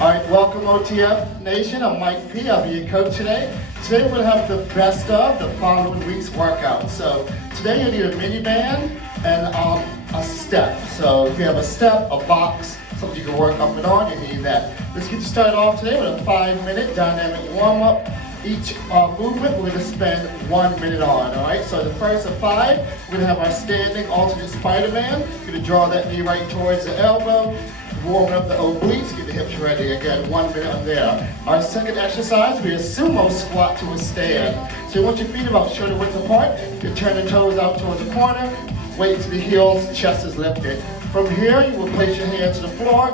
All right, welcome OTF Nation. I'm Mike P. I'll be your coach today. Today we're going to have the best of the following week's workout. So today you need a mini band and a step. So if you have a step, a box, something you can work up and on, you need that. Let's get you started off today with a 5-minute dynamic warm-up. Each movement we're going to spend 1 minute on, all right? So the first of 5, we're going to have our standing alternate Spider-Man. You're going to draw that knee right towards the elbow, warming up the obliques, get the hips ready. Again, 1 minute on there. Our second exercise will be a sumo squat to a stand. So you want your feet about shoulder width apart. You turn the toes out towards the corner, weight to the heels, chest is lifted. From here, you will place your hands to the floor,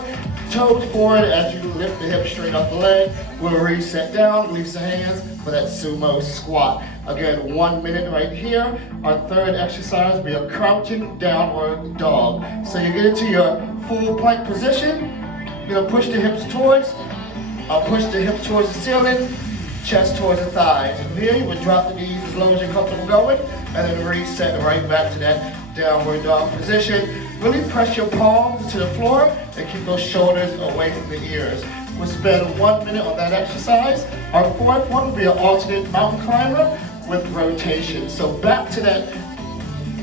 toes forward as you lift the hips straight off the leg. We'll reset down, release the hands for that sumo squat. Again, 1 minute right here. Our third exercise will be a crouching downward dog. So you get into your full plank position. You're gonna push the hips towards the ceiling, chest towards the thighs. From here, you would drop the knees as low as you're comfortable going, and then reset right back to that downward dog position. Really press your palms to the floor and keep those shoulders away from the ears. We'll spend 1 minute on that exercise. Our fourth one will be an alternate mountain climber with rotation. So back to that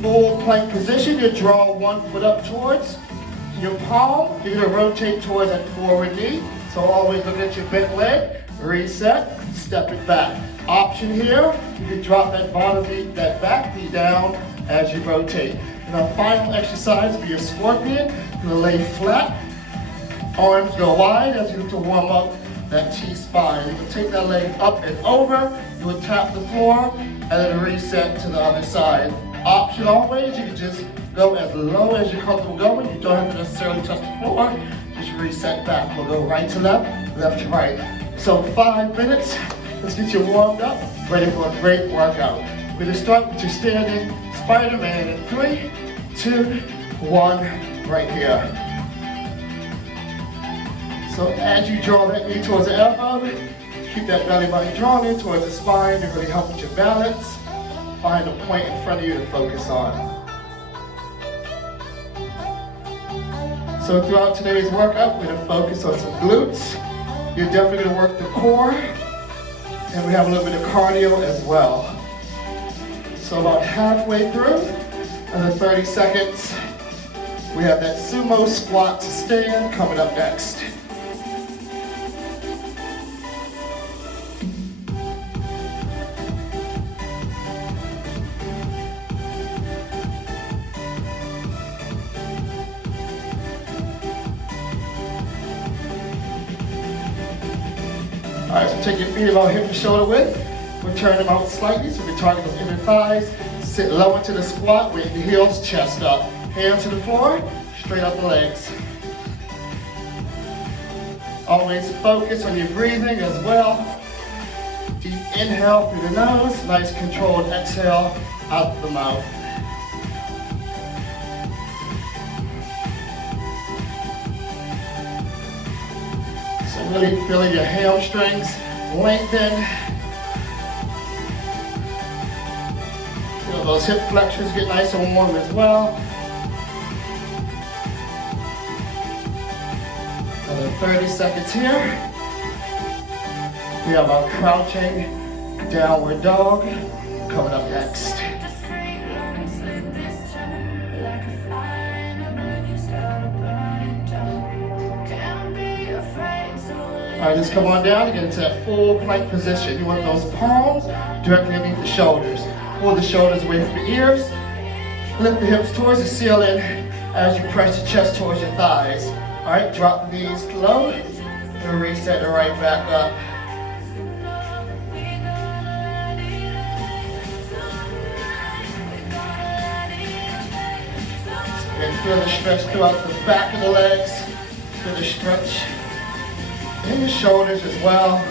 full plank position. You draw one foot up towards your palm. You're gonna rotate towards that forward knee. So always look at your bent leg. Reset, step it back. Option here, you can drop that bottom knee, that back knee down as you rotate. And our final exercise will be a scorpion. You're gonna lay flat, arms go wide as you look to warm up that T-spine. You can take that leg up and over, you will tap the floor, and then reset to the other side. Option always, you can just go as low as you're comfortable going. You don't have to necessarily touch the floor, just reset back. We'll go right to left, left to right. So 5 minutes, let's get you warmed up, ready for a great workout. We're gonna start with your standing Spider-Man in 3, 2, 1, right here. So as you draw that knee towards the elbow, keep that belly button drawn in towards the spine to really help with your balance. Find a point in front of you to focus on. So throughout today's workout, we're gonna focus on some glutes. You're definitely gonna work the core, and we have a little bit of cardio as well. So about halfway through, another 30 seconds, we have that sumo squat to stand coming up next. All right, so take your feet about hip to shoulder width. We'll turn them out slightly so we can target those inner thighs. Sit low into the squat, weight the heels, chest up. Hands to the floor, straight up the legs. Always focus on your breathing as well. Deep inhale through the nose, nice controlled exhale out the mouth. So really feeling your hamstrings lengthen. Feel those hip flexors get nice and warm as well. Another 30 seconds here. We have our crouching downward dog coming up next. All right, just come on down and get into that full plank position. You want those palms directly underneath the shoulders. Pull the shoulders away from the ears. Lift the hips towards the ceiling as you press the chest towards your thighs. All right, drop the knees low and reset it right back up. And feel the stretch throughout the back of the legs. Feel the stretch in the shoulders as well.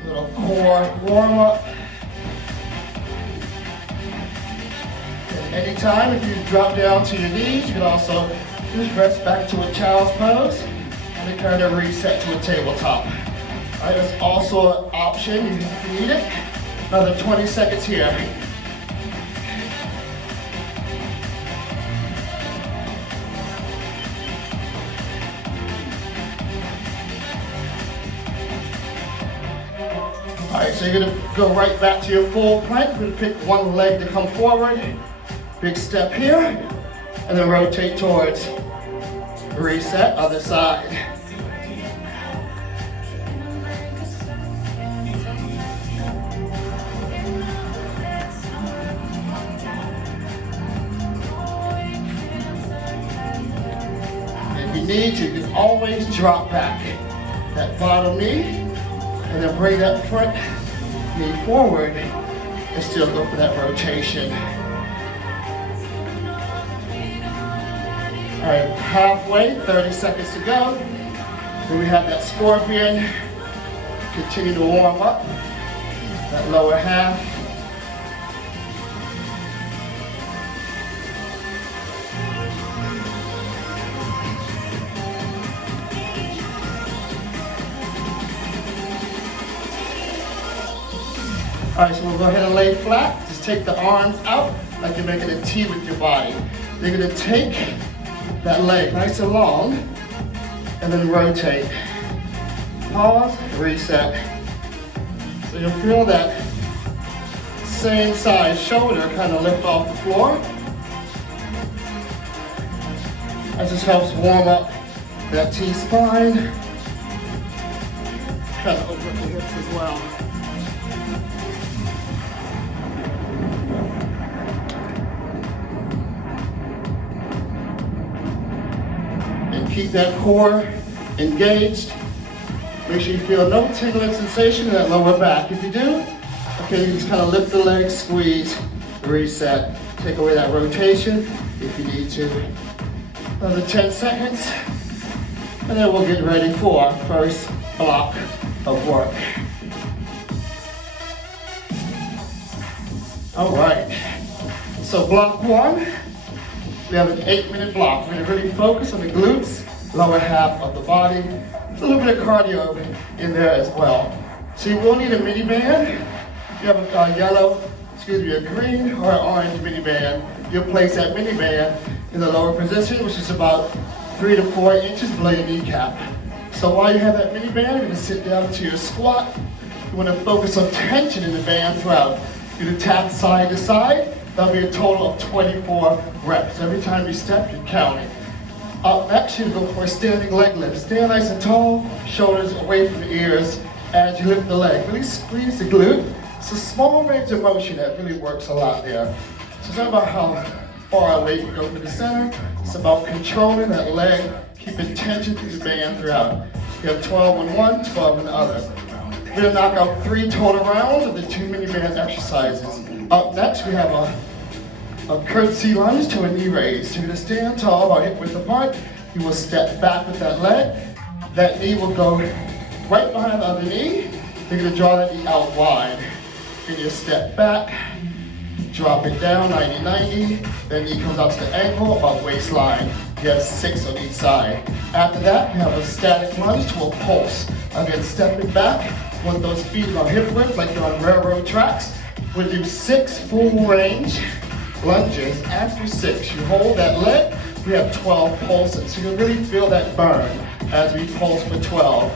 A little core warm up. And anytime if you drop down to your knees, you can also just rest back to a child's pose and then kind of reset to a tabletop. All right, that's also an option if you need it. Another 20 seconds here. All right, so you're gonna go right back to your full plank. We're gonna pick one leg to come forward. Big step here, and then rotate towards. Reset, other side. If you need to, you can always drop back that bottom knee, and then bring that front knee forward, and still go for that rotation. All right, halfway, 30 seconds to go. Then we have that scorpion. Continue to warm up that lower half. All right, so we'll go ahead and lay flat. Just take the arms out like you're making a T with your body. You're gonna take that leg nice and long, and then rotate. Pause, reset. So you'll feel that same size shoulder kind of lift off the floor. That just helps warm up that T-spine. Kind of open up the hips as well. Keep that core engaged. Make sure you feel no tingling sensation in that lower back. If you do, okay, you just kind of lift the legs, squeeze, reset. Take away that rotation if you need to. Another 10 seconds, and then we'll get ready for our first block of work. All right, so block one. We have an 8-minute block. We're gonna really focus on the glutes, lower half of the body. There's a little bit of cardio in there as well. So you will need a mini band. You have a green or an orange mini band. You'll place that mini band in the lower position, which is about 3 to 4 inches below your kneecap. So while you have that mini band, you're gonna sit down to your squat. You wanna focus on tension in the band throughout. You're gonna tap side to side. That'll be a total of 24 reps. Every time you step, you're counting. Up next, you go for a standing leg lift. Stand nice and tall, shoulders away from the ears as you lift the leg. Really squeeze the glute. It's a small range of motion that really works a lot there. So it's not about how far away you go from the center. It's about controlling that leg, keeping tension through the band throughout. You have 12 on one, 12 on the other. We're gonna knock out 3 total rounds of the 2 mini band exercises. Up next, we have a curtsy lunge to a knee raise. So you're gonna stand tall, about hip width apart. You will step back with that leg. That knee will go right behind the other knee. You're gonna draw that knee out wide. Then you step back, drop it down, 90-90. Then knee comes out to the ankle, about waistline. You have 6 on each side. After that, you have a static lunge to a pulse. Again, stepping back, want those feet about hip width like you're on railroad tracks. We'll do 6 full range lunges. After 6, you hold that leg. We have 12 pulses. So you'll really feel that burn as we pulse for 12.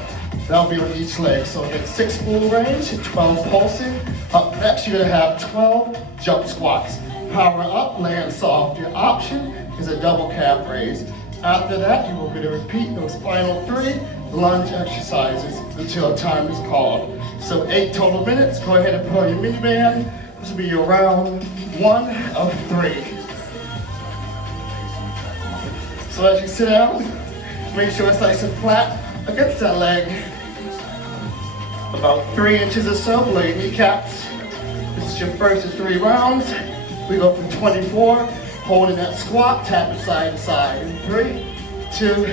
That'll be on each leg. So again, 6 full range, 12 pulsing. Up next, you're gonna have 12 jump squats. Power up, land soft. Your option is a double calf raise. After that, you will be to repeat those final 3 lunge exercises until time is called. So 8 total minutes. Go ahead and pull your mini band. This will be your round 1 of 3. So as you sit down, make sure it's nice and flat against that leg. About 3 inches or so below your kneecaps. This is your first of 3 rounds. We go for 24, holding that squat, tap it side to side. 3, 2,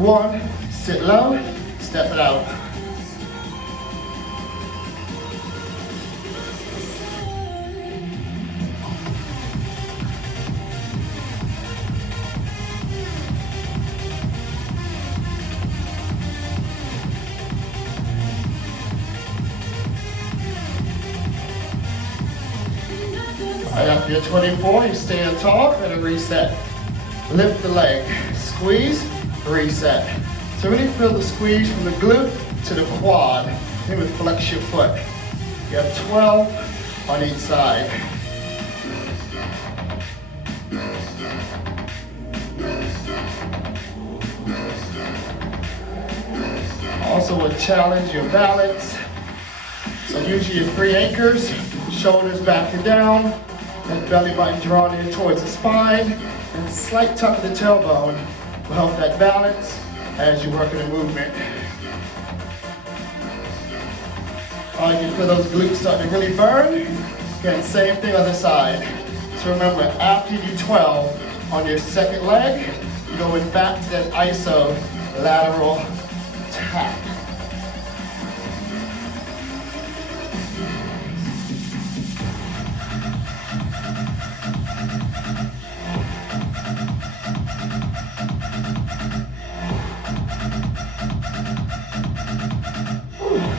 1, sit low, step it out. Right after you're 24, you stand tall and reset. Lift the leg, squeeze, reset. So really feel the squeeze from the glute to the quad. Then we flex your foot. You have 12 on each side. Also will challenge your balance. So use your 3 anchors, shoulders back and down, and belly button drawn in towards the spine, and slight tuck of the tailbone will help that balance as you work in the movement. You can feel those glutes starting to really burn. Again, same thing other side. So remember, after you do 12 on your second leg, you're going back to that iso lateral tap.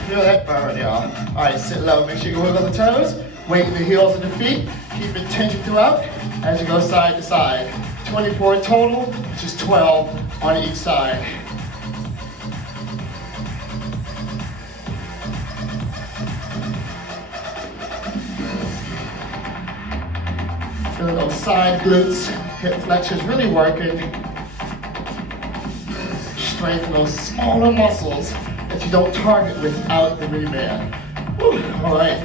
Feel that burn, y'all. All right, sit low. Make sure you wiggle the toes. Weight the heels of the feet. Keep it tension throughout as you go side to side. 24 total, which is 12 on each side. Feel those side glutes, hip flexors really working. Strengthen those smaller muscles that you don't target without the mini band. Whew, all right.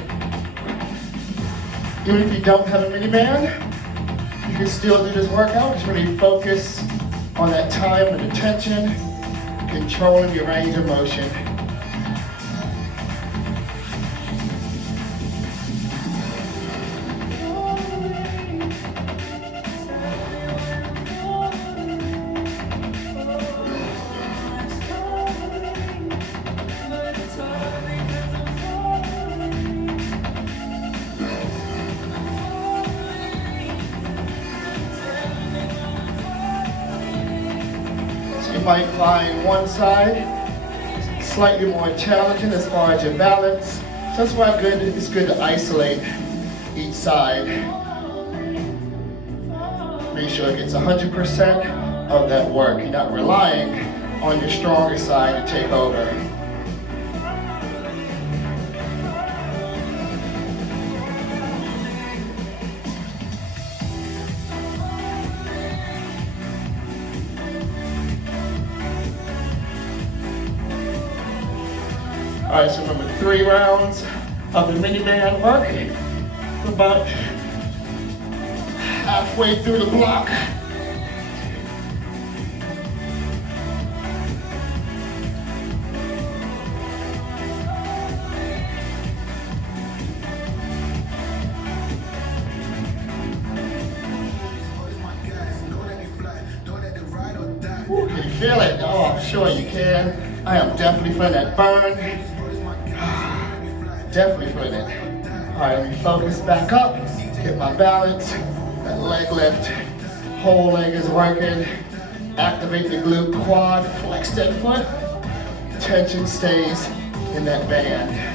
Even if you don't have a mini band, you can still do this workout. Just really focus on that time and attention, controlling your range of motion. You might find one side slightly more challenging as far as your balance. So that's why it's good to isolate each side. Make sure it gets 100% of that work. You're not relying on your stronger side to take over. All right, so remember 3 rounds of the mini band work. We're about halfway through the block. Ooh, can you feel it? Oh, I'm sure you can. I am definitely feeling that burn. Definitely feeling it. All right, let me focus back up, get my balance, that leg lift, whole leg is working. Activate the glute quad, flex that foot. Tension stays in that band.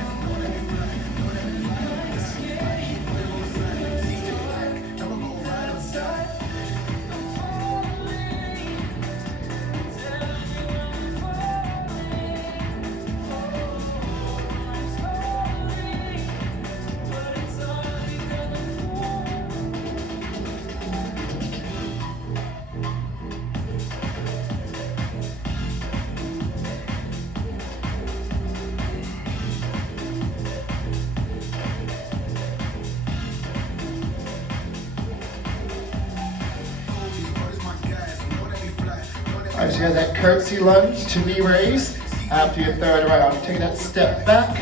All right, so you have that curtsy lunge to knee raise after your 3rd round. Take that step back,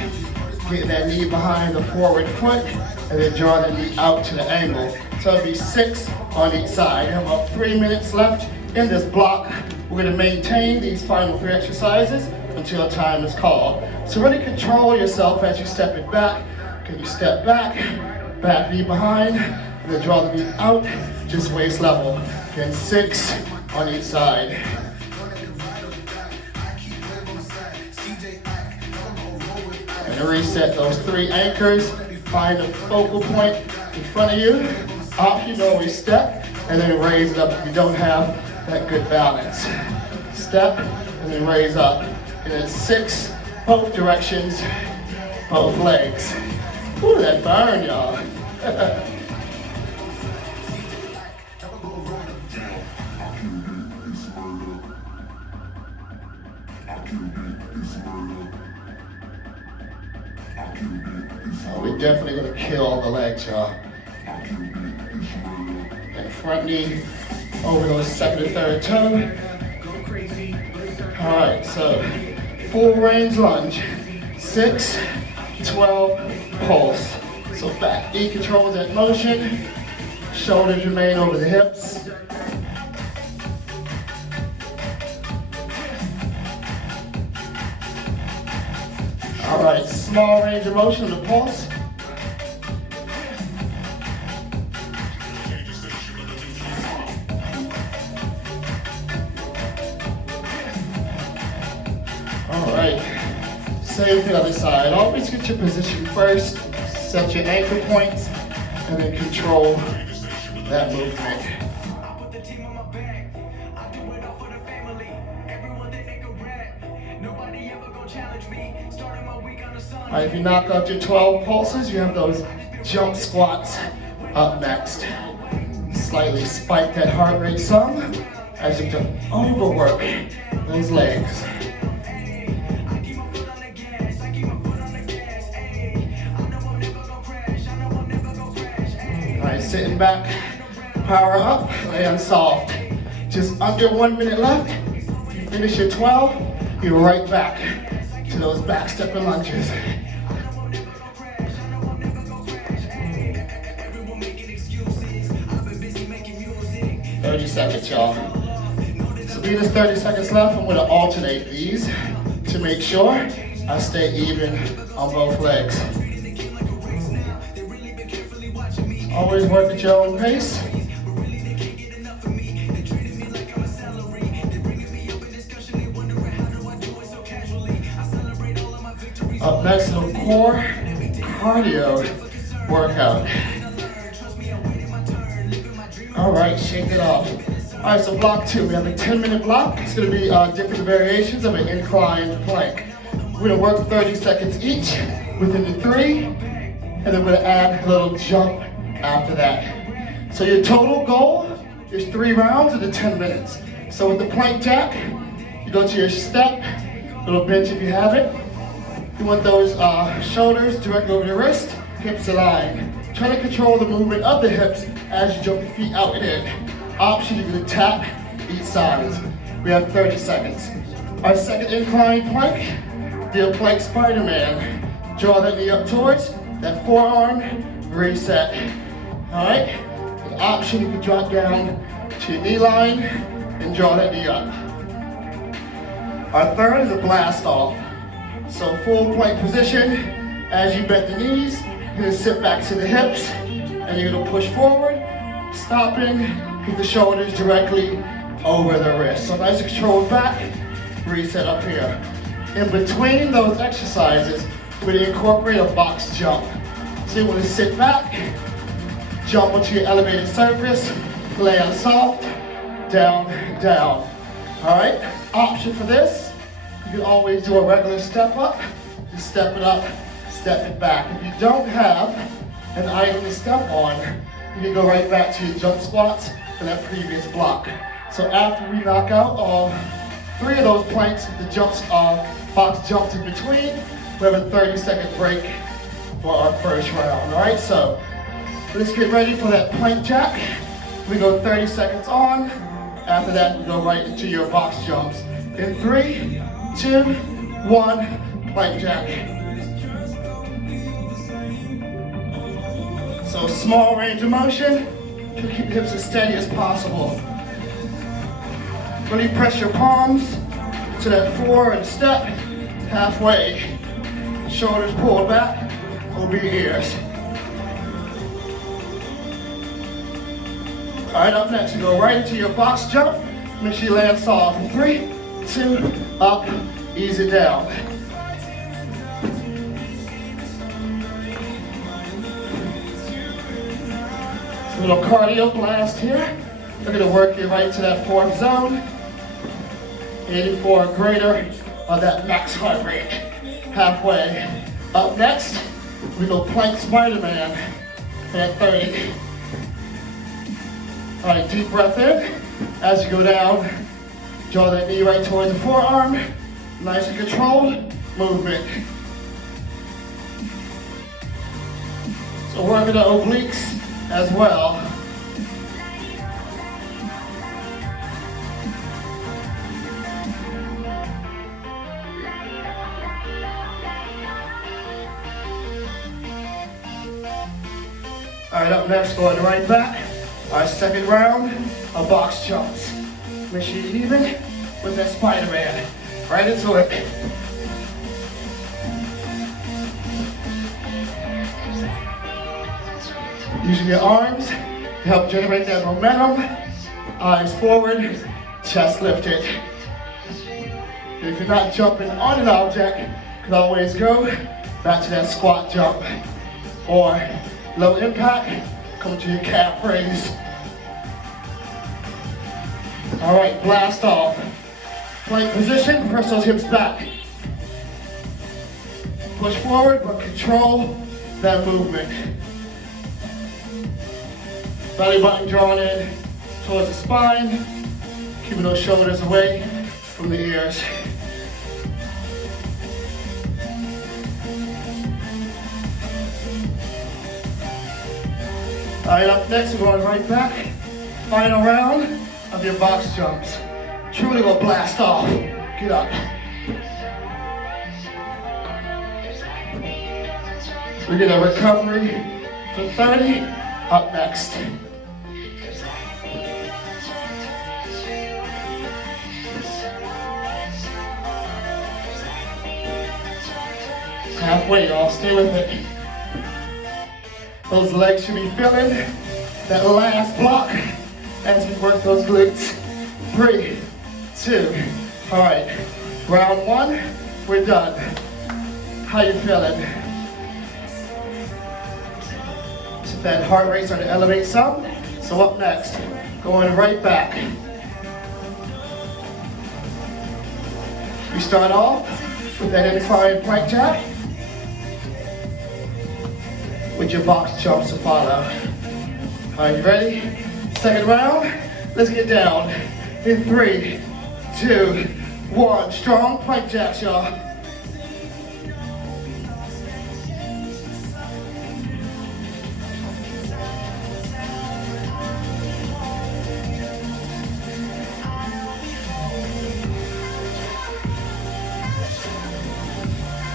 get that knee behind the forward foot, and then draw the knee out to the angle. So it'll be 6 on each side. You have about 3 minutes left in this block. We're gonna maintain these final 3 exercises until time is called. So really control yourself as you step it back. Can you step back, back knee behind, and then draw the knee out, just waist level. Again, 6 on each side. And reset those 3 anchors. Find a focal point in front of you. Up, you can always step, and then raise it up if you don't have that good balance. Step, and then raise up. And then 6, both directions, both legs. Ooh, that burn, y'all. Oh, we're definitely gonna kill the legs, y'all. And front knee over those second and third toe. All right, so full range lunge. 6, 12, pulse. So back knee controls that motion. Shoulders remain over the hips. All right, small range of motion on the pulse. All right, same thing on the side. Always get your position first, set your anchor points, and then control that movement. All right, if you knock out your 12 pulses, you have those jump squats up next. Slightly spike that heart rate some as you can overwork those legs. All right, sitting back, power up, land soft. Just under 1 minute left. If you finish your 12, you're right back to those back stepping lunges. 30 seconds, y'all. So being there's 30 seconds left, I'm gonna alternate these to make sure I stay even on both legs. Always work at your own pace. Up next, a core cardio workout. All right, shake it off. All right, so block 2, we have a 10-minute block. It's gonna be different variations of an inclined plank. We're gonna work 30 seconds each within the 3, and then we're gonna add a little jump after that. So your total goal is 3 rounds in the 10 minutes. So with the plank jack, you go to your step, little bench if you have it. You want those shoulders directly over the wrist, hips aligned. Try to control the movement of the hips as you jump your feet out and in. Option, you're gonna tap each side. We have 30 seconds. Our second incline plank, do a plank Spider-Man. Draw that knee up towards that forearm, reset. All right? The option, you can drop down to your knee line and draw that knee up. Our third is a blast off. So full plank position. As you bend the knees, you're gonna sit back to the hips and you're gonna push forward, stopping with the shoulders directly over the wrist. So nice and controlled back, reset up here. In between those exercises, we incorporate a box jump. So you wanna sit back, jump onto your elevated surface, land soft, down, down. All right, option for this, you can always do a regular step up, just step it up, step it back. If you don't have an item to step on, you can go right back to your jump squats for that previous block. So after we knock out all 3 of those planks, the jumps box jumps in between, we have a 30-second break for our first round. All right, so let's get ready for that plank jack. We go 30 seconds on. After that, we go right into your box jumps. In 3, 2, 1, plank jack. So small range of motion, to keep the hips as steady as possible. Really press your palms to that forward step, halfway. Shoulders pulled back over your ears. All right, up next, you go right into your box jump. Make sure you land soft. 3, 2, up, ease it down. A little cardio blast here. We're gonna work you right to that 4th zone. 84 or greater of that max heart rate. Halfway. Up next, We go plank Spider-Man at 30. All right, deep breath in. As you go down, draw that knee right towards the forearm. Nice and controlled movement. So working the obliques as well. All right, up next, going right back. Our second round of box jumps. Make sure you're even with that Spider-Man. Right into it. Using your arms to help generate that momentum. Eyes forward, chest lifted. And if you're not jumping on an object, you can always go back to that squat jump. Or low impact, come to your calf raise. All right, blast off. Plank position, press those hips back. Push forward, but control that movement. Belly button drawn in towards the spine, keeping those shoulders away from the ears. All right, up next, we're going right back. Final round of your box jumps. Truly will blast off. Get up. We get a recovery for 30. Up next. Halfway, y'all. Stay with it. Those legs should be feeling that last block as we work those glutes. 3, 2, all right. Round 1, we're done. How you feeling? So that heart rate starting to elevate some. So up next, going right back. We start off with that incline plank jack with your box jumps to follow. Are you ready? Second round, let's get down. In 3, 2, 1. Strong plank jacks, y'all.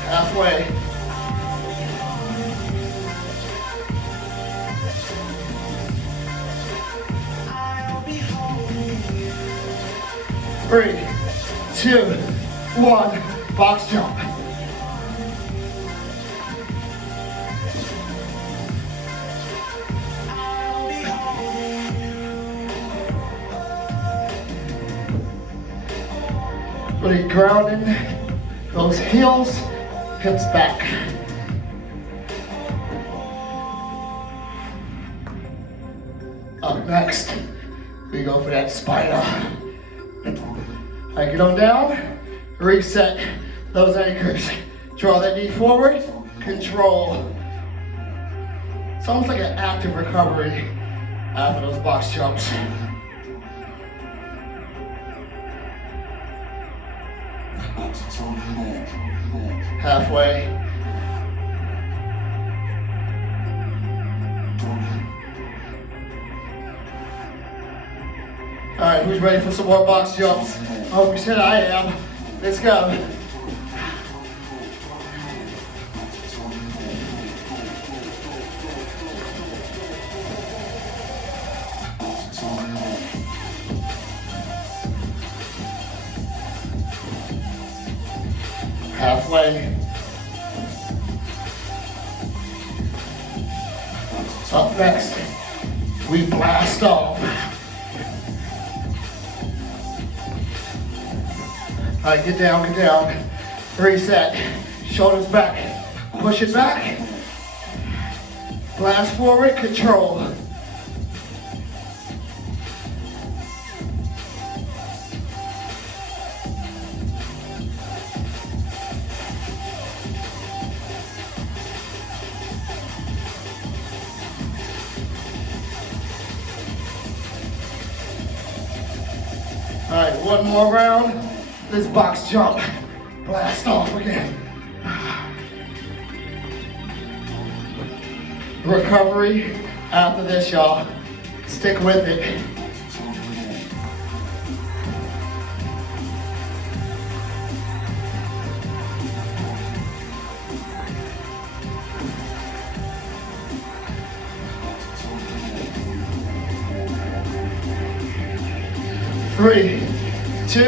Halfway. Three, 2, 1, box jump. Really grounding those heels, hips back. Up next, we go for that spider. All right, get on down, reset those anchors. Draw that knee forward, control. It's almost like an active recovery after those box jumps. Halfway. All right, who's ready for some more box jumps? I hope you said I am. Let's go. Halfway. Up next, we blast off. All right, get down, get down. Reset. Shoulders back. Push it back. Blast forward, control. one more round. This box jump. Blast off again. Recovery after this, y'all. Stick with it. Three, 2,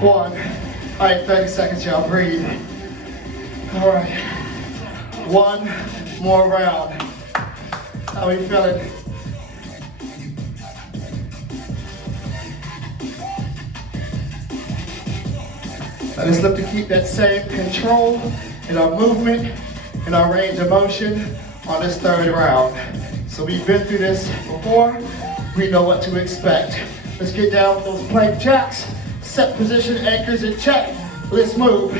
1. All right, 30 seconds, y'all. Breathe. All right. One more round. How are you feeling? I just look to keep that same control in our movement, in our range of motion on this third round. So we've been through this before. We know what to expect. Let's get down with those plank jacks. Set position, anchors in check. Let's move.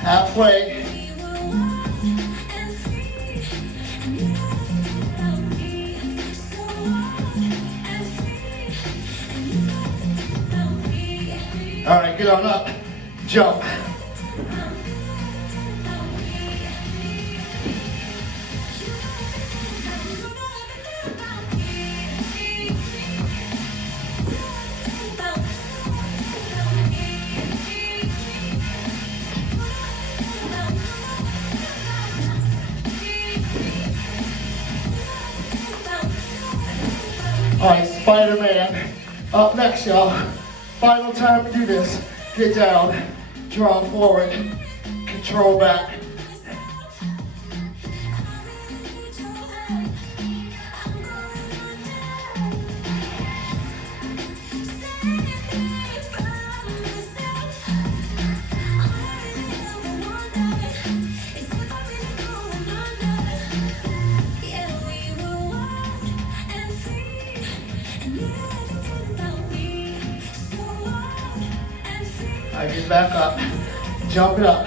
Halfway. All right, get on up, jump. All right, Spider-Man. Up next, y'all. Final time to do this. Get down, draw forward, control back. I get back up, jump it up.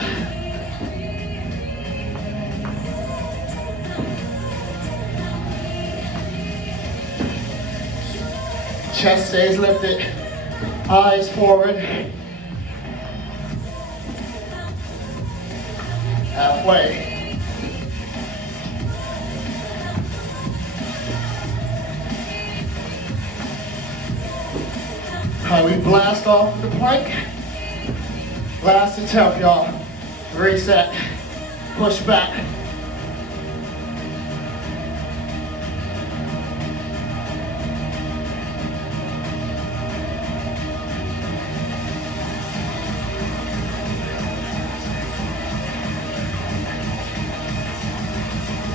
Chest stays lifted, eyes forward. Halfway. All right, we blast off the plank. Last attempt, y'all. Reset. Push back.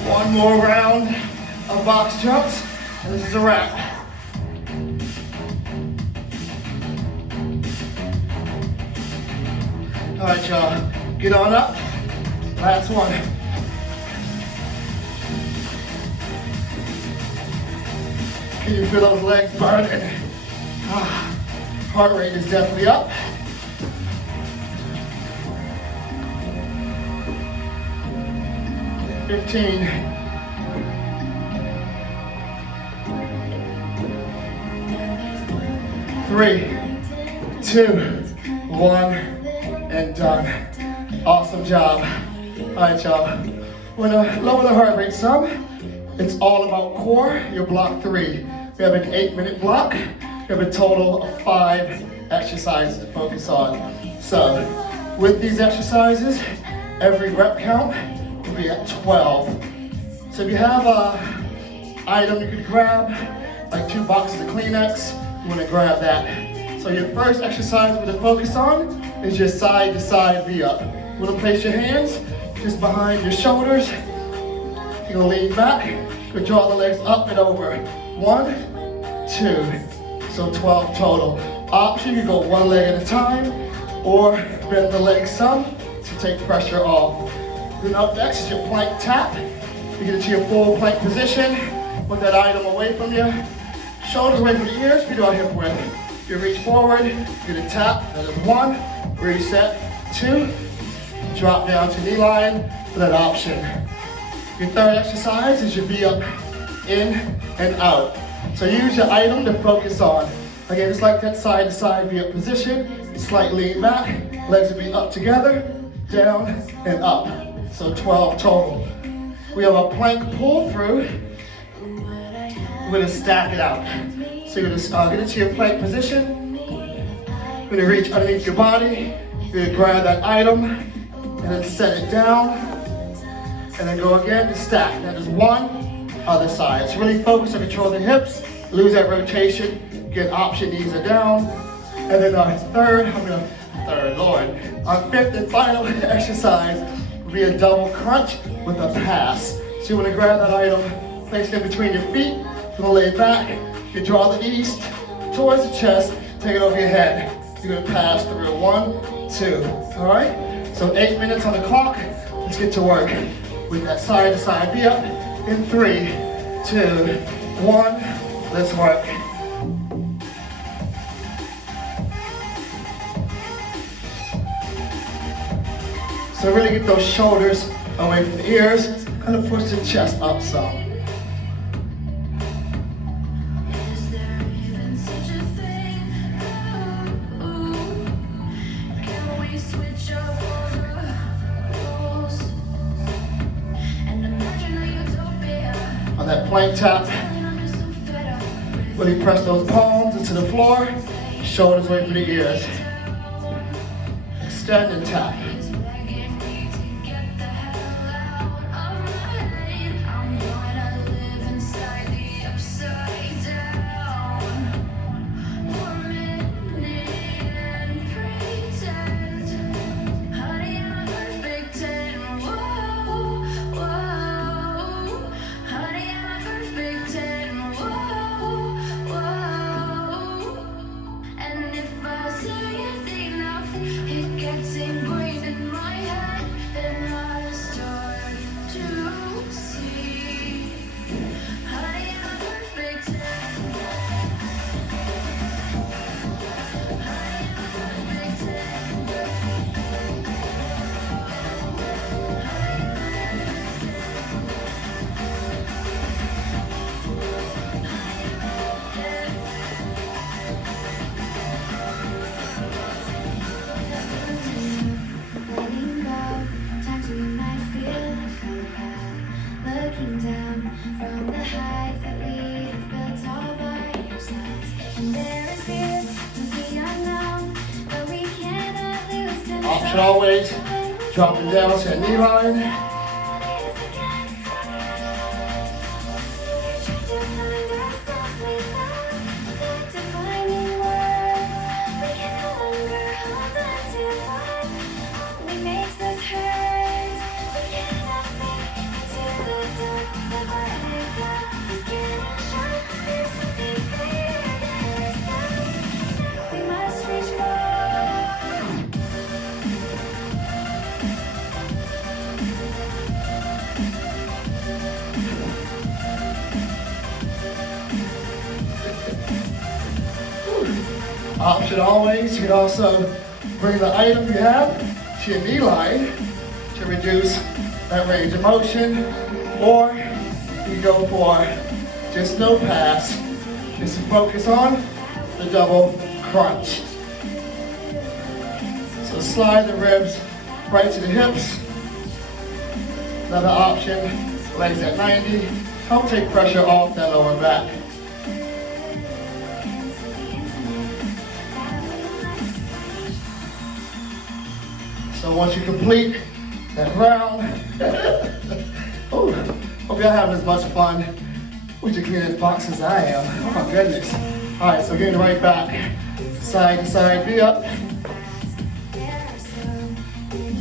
One more round of box jumps, and this is a wrap. All right, y'all, get on up. Last one. Can you feel those legs burning? Heart rate is definitely up. $15. Three, 2, 1, and done. Awesome job. All right, y'all. We're gonna lower the heart rate some. It's all about core, your block 3. We have an 8-minute block. We have a total of 5 exercises to focus on. So, with these exercises, every rep count will be at 12. So if you have an item you could grab, like 2 boxes of Kleenex, you wanna grab that. So your first exercise we're gonna focus on is your side to side V-up. You're gonna place your hands just behind your shoulders. You're gonna lean back, you'll draw the legs up and over. 1, 2, so 12 total. Option, you go one leg at a time, or bend the legs some to take pressure off. Then up next is your plank tap. You get into your full plank position, put that item away from you. Shoulders away from the ears, feet on hip width. You reach forward, you're gonna tap, that is 1, reset, 2, drop down to knee line for that option. Your third exercise is your V up, in and out. So use your item to focus on. Again, just like that side to side V up position, slightly lean back, legs will be up together, down and up. So 12 total. We have a plank pull through. We're gonna stack it out. So you're gonna get into your plank position. You're gonna reach underneath your body. You're gonna grab that item and then set it down. And then go again to stack. That is 1, other side. So really focus on control the hips, lose that rotation, get option, knees are down. And then our our 5th and final exercise will be a double crunch with a pass. So you wanna grab that item, place it in between your feet, you're gonna lay back, you draw the knees towards the chest, take it over your head. You're gonna pass through 1, 2, all right? So 8 minutes on the clock, let's get to work with that side to side V up in 3, 2, 1, let's work. So really get those shoulders away from the ears, kind of push the chest up some. On that plank tap, really press those palms into the floor, shoulders away from the ears. Extend and tap. Option always, dropping down to that knee line. Option always, you can also bring the item you have to your knee line to reduce that range of motion, or you go for just no pass, just focus on the double crunch. So slide the ribs right to the hips. Another option, legs at 90, help take pressure off that lower back. So once you complete that round, oh, hope y'all having as much fun with your cleanest box as I am. Oh my goodness. All right, so getting right back, side to side V up.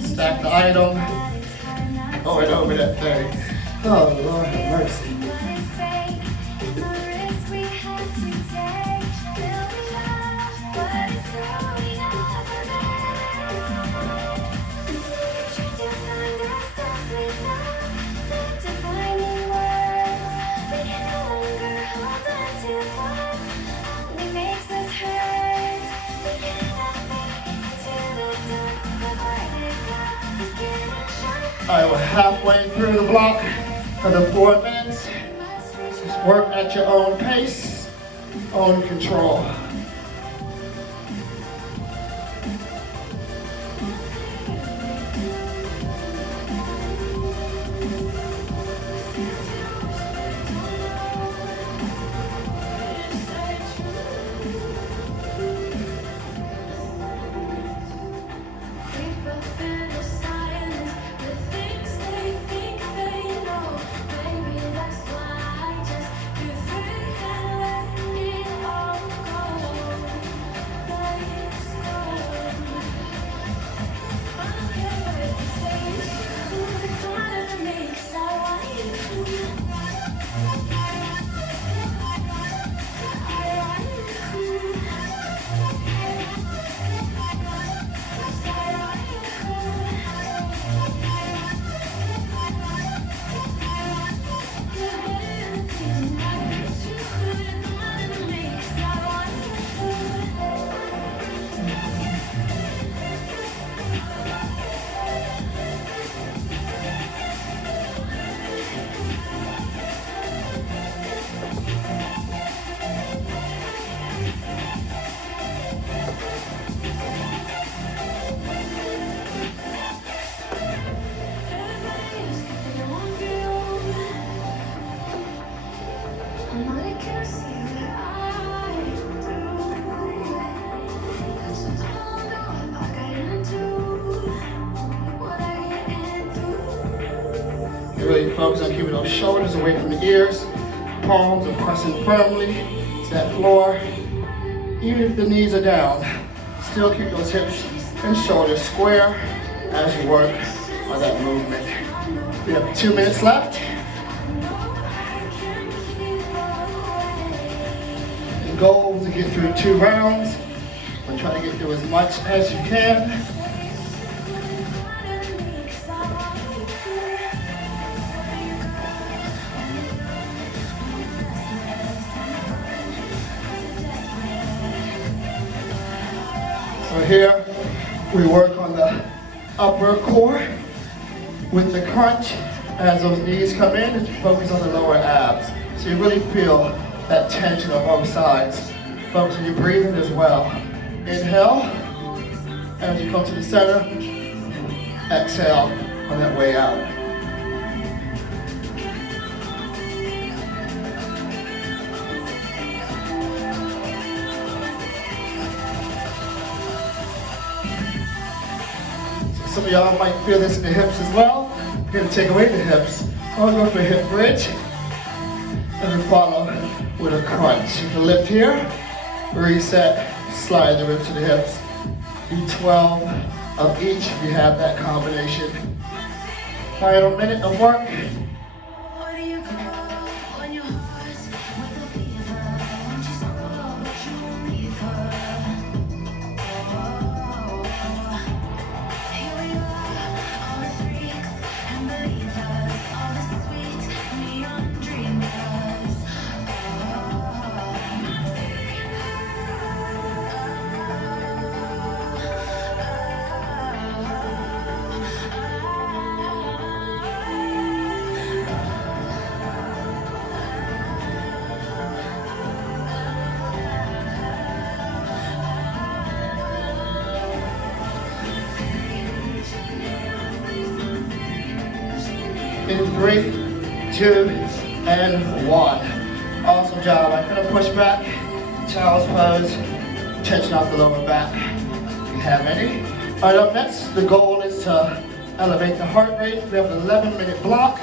Stack the item over that thing. Oh Lord have mercy. All right, we're halfway through the block of the 4 minutes. Just work at your own pace, own control. Really focus on keeping those shoulders away from the ears. Palms are pressing firmly to that floor. Even if the knees are down, still keep those hips and shoulders square as you work on that movement. We have 2 minutes left. The goal is to get through 2 rounds. We'll try to get through as much as you can. So here, we work on the upper core with the crunch. As those knees come in, focus on the lower abs. So you really feel that tension on both sides. Focus on your breathing as well. Inhale, as you come to the center. Exhale on that way out. Some of y'all might feel this in the hips as well. We're going to take away the hips. I'll go for a hip bridge. And then follow with a crunch. You can lift here, reset, slide the ribs to the hips. Do 12 of each if you have that combination. Final minute of work. In 3, 2, and 1. Awesome job. I'm going to push back, child's pose, tension off the lower back. If you have any. All right, up next, the goal is to elevate the heart rate. We have an 11-minute block.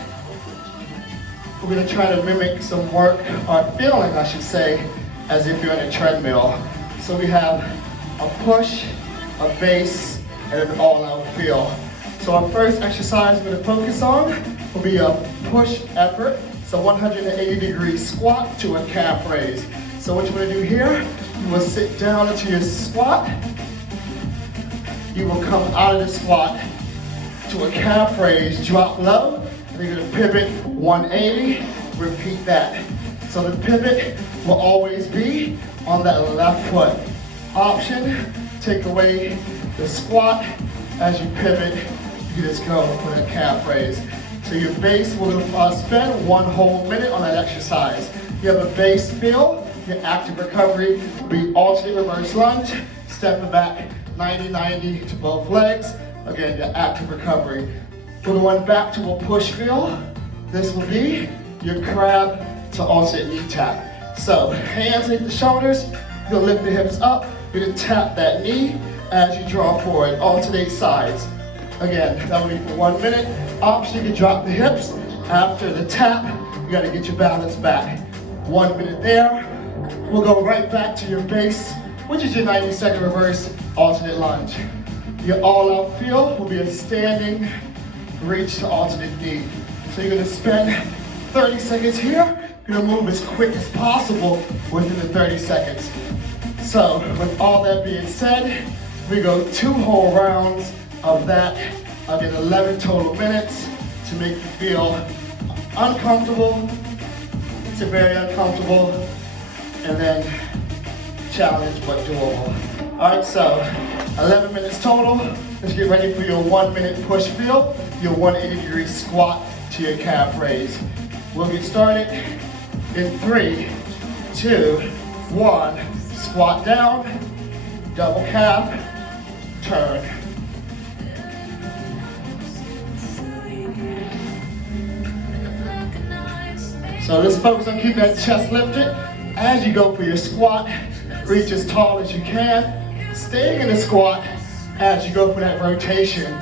We're going to try to mimic some work, or feeling, I should say, as if you're in a treadmill. So we have a push, a base, and an all-out feel. So our first exercise we're going to focus on will be a push effort. So 180-degree squat to a calf raise. So what you're going to do here, you will sit down into your squat. You will come out of the squat to a calf raise, drop low, and then you're going to pivot 180, repeat that. So the pivot will always be on that left foot. Option, take away the squat as you pivot you just go for that calf raise. So your base will spend 1 whole minute on that exercise. You have a base feel, your active recovery will be alternate reverse lunge, stepping back 90-90 to both legs. Again, your active recovery. For the one back to a push feel, this will be your crab to alternate knee tap. So hands hit the shoulders, you'll lift the hips up, you're gonna tap that knee as you draw forward, alternate sides. Again, that will be for 1 minute. Option, you can drop the hips. After the tap, you gotta get your balance back. 1 minute there. We'll go right back to your base, which is your 90-second reverse alternate lunge. Your all-out feel will be a standing reach to alternate knee. So you're gonna spend 30 seconds here. You're gonna move as quick as possible within the 30 seconds. So with all that being said, we go 2 whole rounds of that. I'll get 11 total minutes to make you feel uncomfortable to very uncomfortable, and then challenge but doable. All right, so 11 minutes total. Let's get ready for your 1 minute push feel, your 180-degree squat to your calf raise. We'll get started in 3, 2, 1. Squat down, double calf, turn. So let's focus on keeping that chest lifted. As you go for your squat, reach as tall as you can. Staying in the squat as you go for that rotation.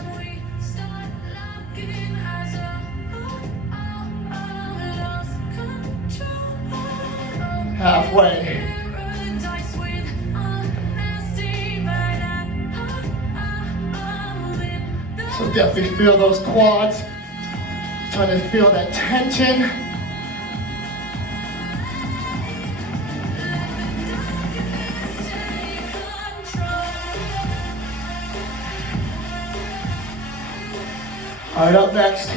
Halfway. So definitely feel those quads. Trying to feel that tension. All right, up next,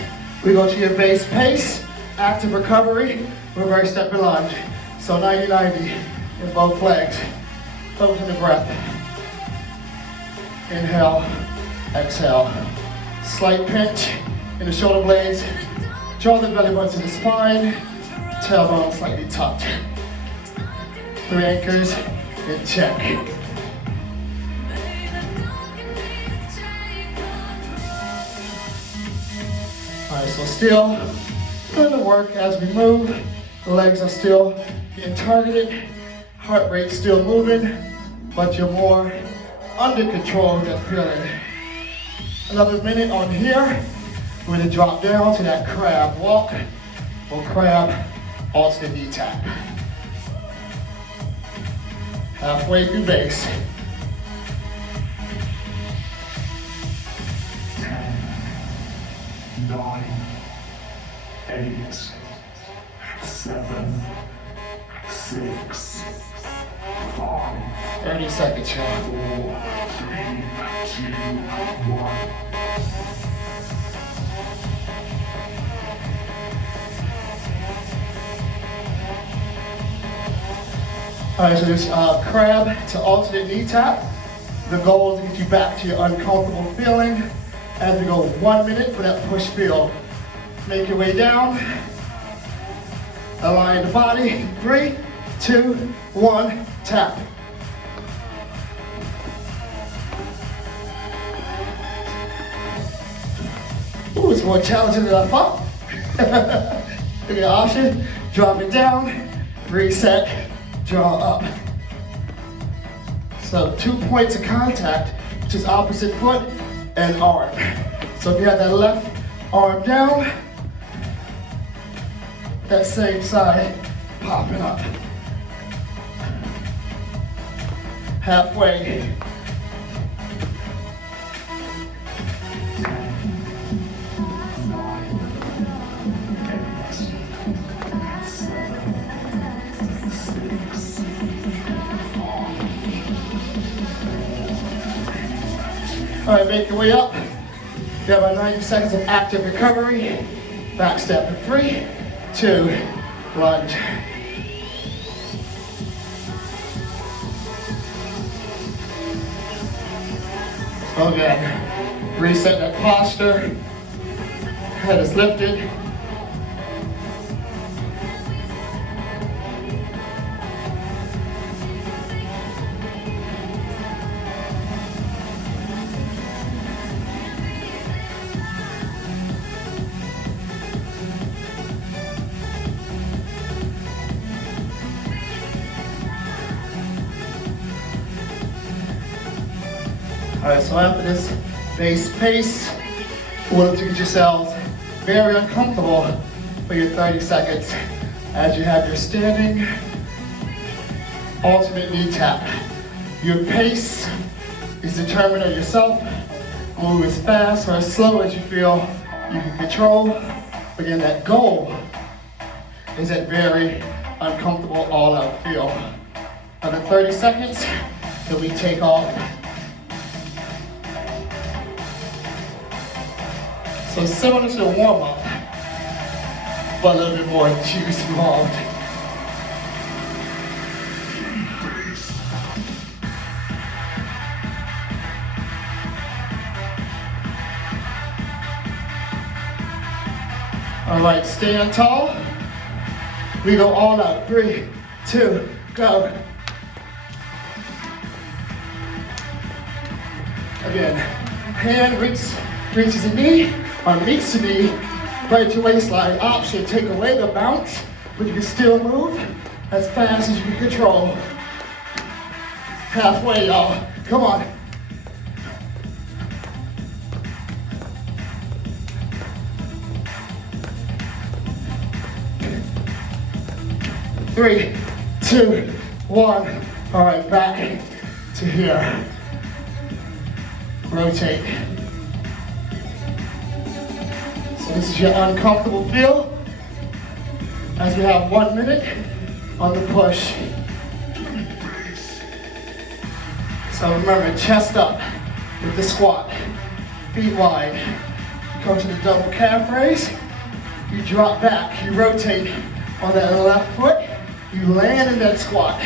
we go to your base pace, active recovery, reverse step and lunge. So 90-90 in both legs. Focus on the breath. Inhale, exhale. Slight pinch in the shoulder blades. Draw the belly button to the spine. Tailbone slightly tucked. 3 anchors in check. All right, so still doing the work as we move. The legs are still getting targeted. Heart rate still moving, but you're more under control with that feeling. Another minute on here. We're gonna drop down to that crab walk or crab alternate knee tap. Halfway through base. 9, 8, 7, 6, 5, 30 seconds here. 4, 3, 2, 1. All right, so this crab to alternate knee tap. The goal is to get you back to your uncomfortable feeling as we go 1 minute for that push feel. Make your way down. Align the body. 3, 2, 1, tap. Ooh, it's more challenging than I thought. Look at the option. Drop it down, reset, draw up. So 2 points of contact, which is opposite foot and arm. So if you have that left arm down, that same side popping up. Halfway. All right, make your way up. You have about 90 seconds of active recovery. Back step in 3, 2, lunge. Okay. Reset that posture. Head is lifted. All right, so after this base pace, you want to get yourselves very uncomfortable for your 30 seconds as you have your standing alternate knee tap. Your pace is determined on yourself. Move as fast or as slow as you feel you can control. Again, that goal is that very uncomfortable all-out feel. Another 30 seconds, then we take off. So similar to the warm-up, but a little bit more juice involved. All right, stand tall. We go all out. 3, 2, go. Again, hand reaches the knee, or meets the knee, right to waistline. Option, take away the bounce, but you can still move as fast as you can control. Halfway, y'all. Come on. Three, 2, 1. All right, back to here. Rotate. So this is your uncomfortable feel as we have 1 minute on the push. So remember, chest up with the squat, feet wide. You come to the double calf raise, you drop back, you rotate on that left foot, you land in that squat.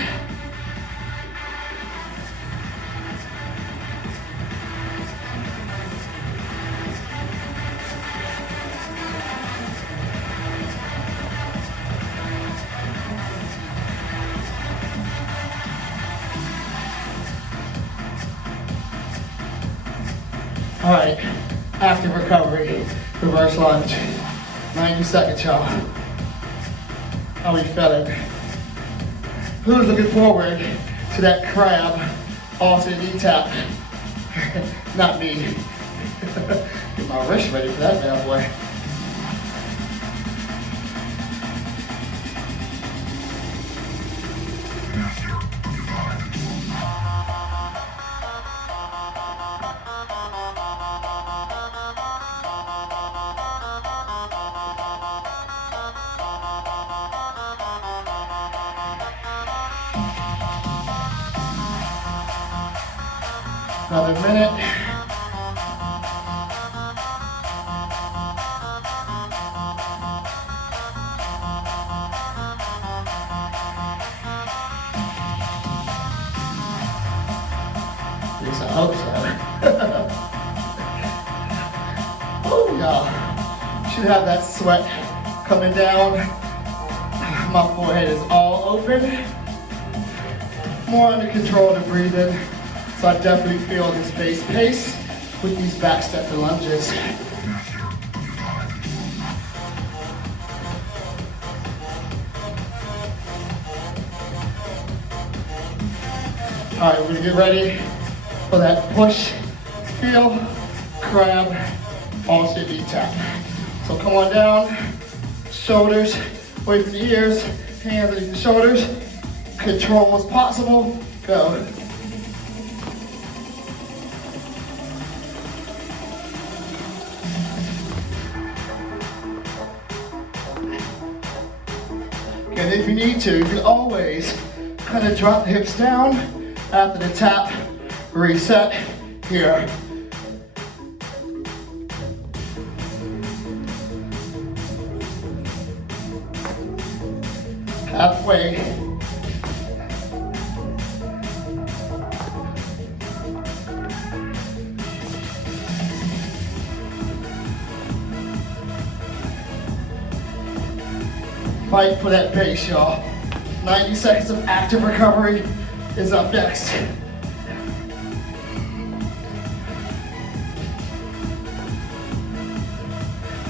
All right, active recovery, reverse lunge. 90 seconds, y'all. How we feeling? Who's looking forward to that crab alternate knee tap? Not me. Get my wrist ready for that bad boy. Another minute. At least I hope so. Oh, y'all. Should have that sweat coming down. My forehead is all open. More under control to breathe in. So I definitely feel this base pace with these back step and lunges. All right, we're gonna get ready for that push, feel, crab, alternate knee tap. So come on down, shoulders away from the ears, hands underneath the shoulders, control as possible, go. And if you need to, you can always kind of drop the hips down after the tap, reset here. Halfway. fight for that base, y'all. 90 seconds of active recovery is up next.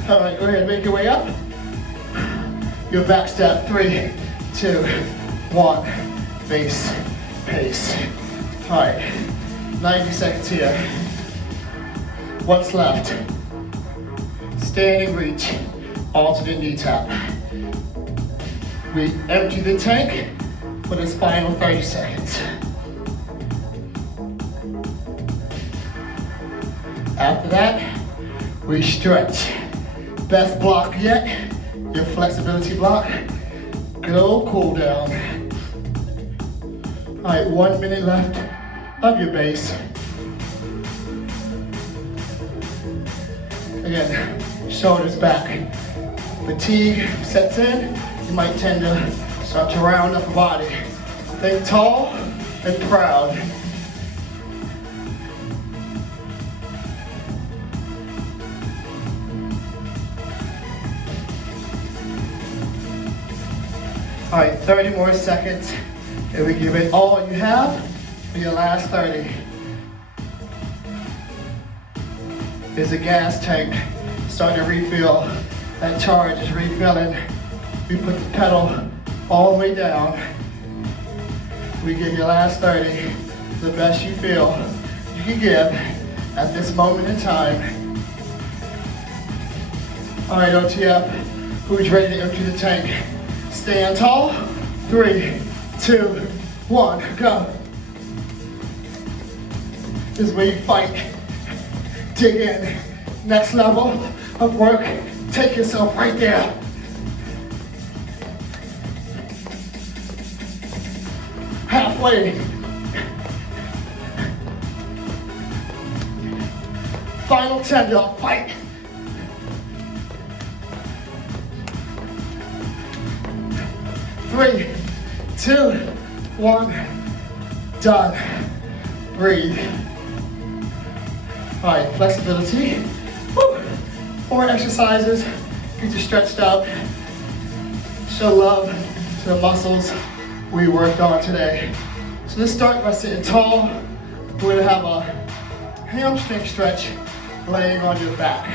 All right, go ahead and make your way up. Your back step, 3, 2, 1, base, pace. All right, 90 seconds here. What's left? Standing reach, alternate knee tap. We empty the tank for this final 30 seconds. After that, we stretch. Best block yet, your flexibility block. Go cool down. All right, 1 minute left of your base. Again, shoulders back. Fatigue sets in, you might tend to start to round up the body. Think tall and proud. All right, 30 more seconds. And we give it all you have for your last 30. There's a gas tank starting to refill. That charge is refilling. We put the pedal all the way down. We give your last 30 the best you feel you can give at this moment in time. All right, OTF, who's ready to empty the tank? Stand tall. 3, 2, 1, go. This is where you fight. Dig in. Next level of work. Take yourself right there. Halfway. Final 10, y'all. Fight. 3, 2, 1, done. Breathe. All right, flexibility. Woo. 4 exercises, get you stretched out. Show love to the muscles we worked on today. So let's start by sitting tall. We're gonna have a hamstring stretch laying on your back.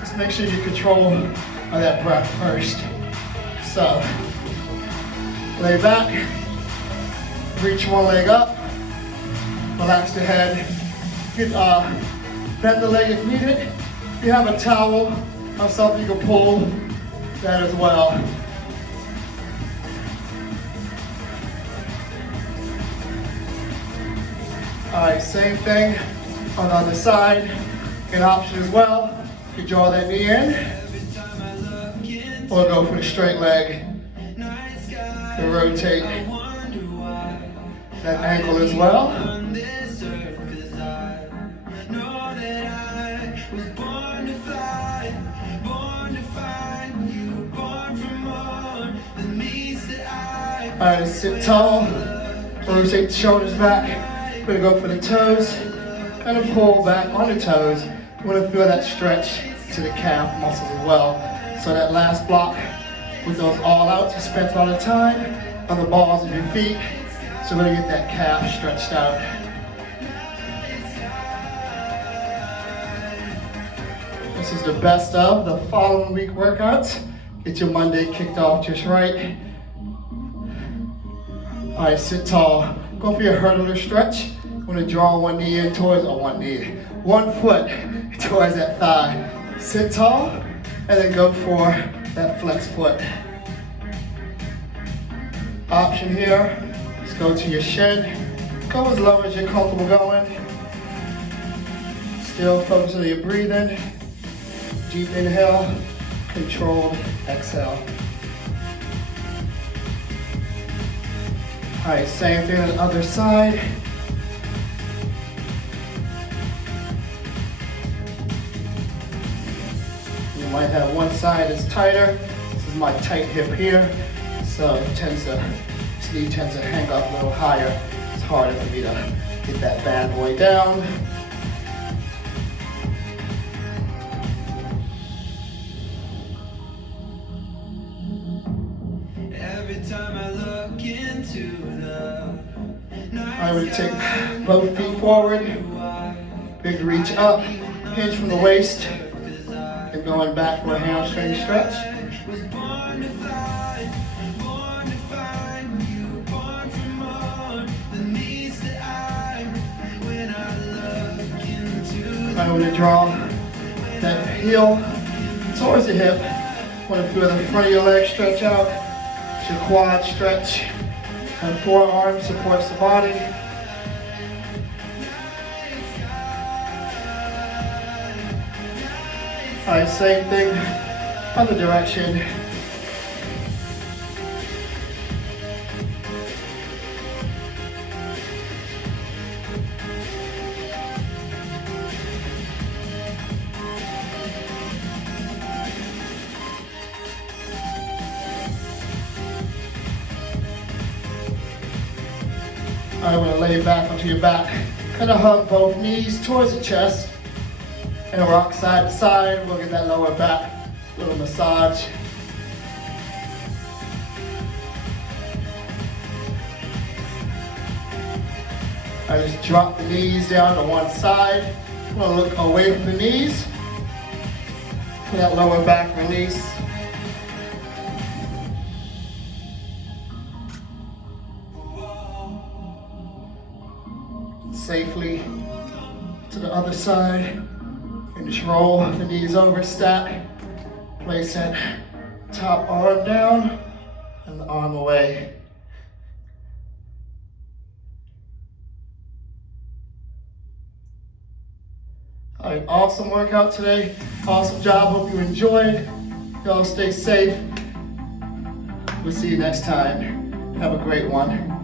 Just make sure you control that breath first. So, lay back, reach one leg up, relax the head. You can bend the leg if needed. If you have a towel or something, you can pull that as well. All right, same thing on the other side. An option as well. You can draw that knee in, or go for the straight leg. And rotate that ankle as well. All right, sit tall. Rotate the shoulders back. We're gonna go for the toes. Kind of pull back on the toes. You wanna feel that stretch to the calf muscles as well. So that last block, with those all outs, you spent a lot of time on the balls of your feet. So we're gonna get that calf stretched out. This is the best of the following week workouts. Get your Monday kicked off just right. All right, sit tall. Go for your hurdler stretch. I'm gonna draw one knee in towards, one foot towards that thigh. Sit tall, and then go for that flex foot. Option here, let's go to your shin. Go as low as you're comfortable going. Still focus on your breathing. Deep inhale, controlled exhale. All right, same thing on the other side. You might have one side that's tighter. This is my tight hip here. So this knee tends to hang up a little higher. It's harder for me to get that bad boy down. I would take both feet forward, big reach up, hinge from the waist, and going back for a hamstring stretch. I want to draw that heel towards the hip. Want to feel the front of your leg stretch out, your quad stretch, and forearm supports the body. Alright, same thing, other direction. I want to lay back onto your back. Kind of hug both knees towards the chest. And rock side to side. We'll get that lower back. Little massage. I just drop the knees down to one side. I'm going to look away from the knees. For that lower back release. Safely to the other side. And just roll the knees over, stack. Place that top arm down and the arm away. All right, awesome workout today. Awesome job, hope you enjoyed. Y'all stay safe. We'll see you next time. Have a great one.